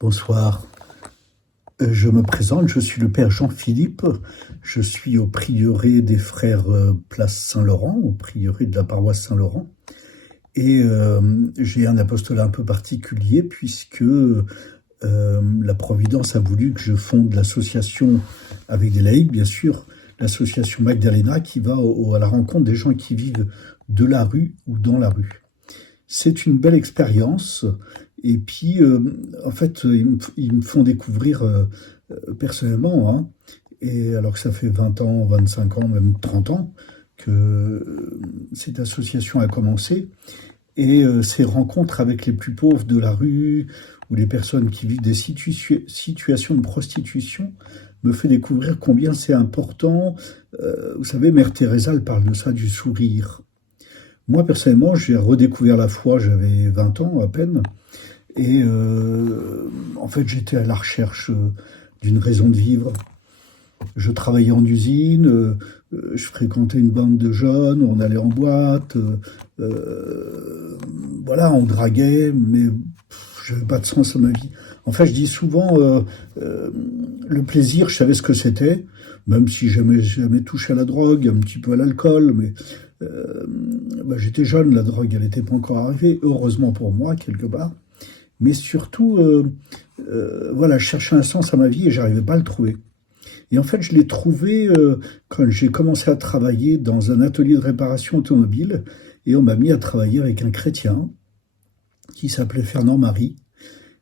Bonsoir. Je me présente, je suis le père Jean-Philippe. Je suis au prieuré des frères Place Saint-Laurent, au prieuré de la paroisse Saint-Laurent. Et j'ai un apostolat un peu particulier puisque la Providence a voulu que je fonde l'association avec des laïcs, bien sûr, l'association Magdalena qui va à la rencontre des gens qui vivent de la rue ou dans la rue. C'est une belle expérience. Et puis, en fait, ils me font découvrir personnellement, hein, et alors que ça fait 20 ans, 25 ans, même 30 ans que cette association a commencé. Et ces rencontres avec les plus pauvres de la rue ou les personnes qui vivent des situations de prostitution me fait découvrir combien c'est important. Vous savez, Mère Teresa, elle parle de ça, du sourire. Moi, personnellement, j'ai redécouvert la foi, j'avais 20 ans à peine. Et en fait, j'étais à la recherche d'une raison de vivre. Je travaillais en usine, je fréquentais une bande de jeunes, on allait en boîte, voilà, on draguait, mais j'avais pas de sens à ma vie. En fait, je dis souvent, le plaisir, je savais ce que c'était, même si jamais touché à la drogue, un petit peu à l'alcool, mais j'étais jeune, la drogue, elle n'était pas encore arrivée, heureusement pour moi, quelque part. Mais surtout, voilà, je cherchais un sens à ma vie et j'arrivais pas à le trouver. Et en fait, je l'ai trouvé quand j'ai commencé à travailler dans un atelier de réparation automobile et on m'a mis à travailler avec un chrétien qui s'appelait Fernand Marie.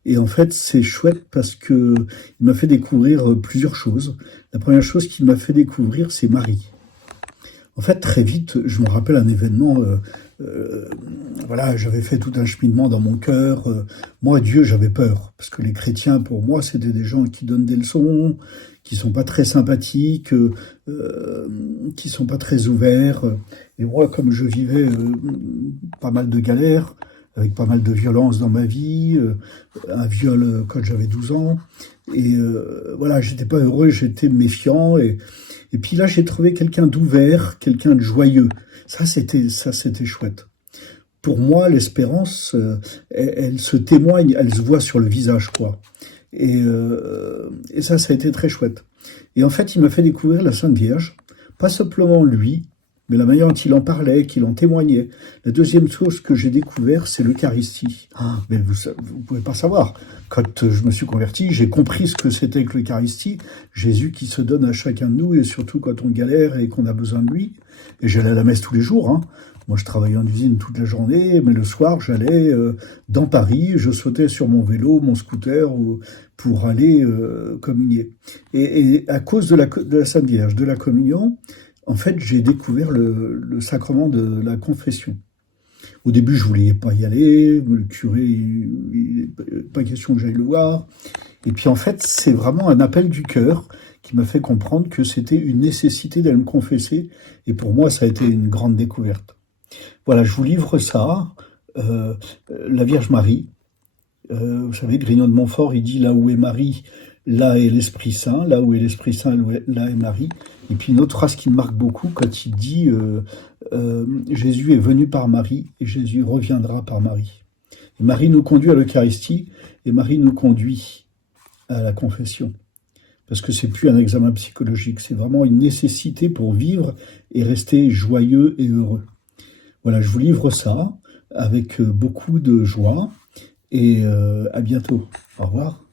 Et en fait, c'est chouette parce que il m'a fait découvrir plusieurs choses. La première chose qu'il m'a fait découvrir, c'est Marie. En fait, très vite, je me rappelle un événement, voilà, j'avais fait tout un cheminement dans mon cœur. Moi, Dieu, j'avais peur, parce que les chrétiens, pour moi, c'était des gens qui donnent des leçons, qui sont pas très sympathiques, qui sont pas très ouverts. Et moi, comme je vivais pas mal de galères, avec pas mal de violence dans ma vie, un viol quand j'avais 12 ans, et voilà, j'étais pas heureux, j'étais méfiant, et puis là, j'ai trouvé quelqu'un d'ouvert, quelqu'un de joyeux. Ça, c'était chouette. Pour moi, l'espérance, elle se témoigne, elle se voit sur le visage, quoi. Et ça a été très chouette. Et en fait, il m'a fait découvrir la Sainte Vierge, pas simplement lui, mais la manière dont il en parlait, qu'il en témoignait. La deuxième chose que j'ai découvert, c'est l'Eucharistie. Ah, mais vous pouvez pas savoir. Quand je me suis converti, j'ai compris ce que c'était que l'Eucharistie. Jésus qui se donne à chacun de nous, et surtout quand on galère et qu'on a besoin de lui. Et j'allais à la messe tous les jours, hein. Moi, je travaillais en usine toute la journée, mais le soir, j'allais dans Paris, je sautais sur mon vélo, mon scooter, pour aller communier. Et à cause de la Sainte Vierge, de la communion, en fait, j'ai découvert le sacrement de la confession. Au début, je voulais pas y aller, le curé, il pas question que j'aille le voir. Et puis en fait, c'est vraiment un appel du cœur qui m'a fait comprendre que c'était une nécessité d'aller me confesser. Et pour moi, ça a été une grande découverte. Voilà, je vous livre ça, la Vierge Marie. Vous savez, Grignon de Montfort, il dit « Là où est Marie, là est l'Esprit Saint. Là où est l'Esprit Saint, là est Marie. » Et puis une autre phrase qui me marque beaucoup, quand il dit Jésus est venu par Marie et Jésus reviendra par Marie. » Et Marie nous conduit à l'Eucharistie et Marie nous conduit à la confession. Parce que c'est plus un examen psychologique, c'est vraiment une nécessité pour vivre et rester joyeux et heureux. Voilà, je vous livre ça avec beaucoup de joie et à bientôt. Au revoir.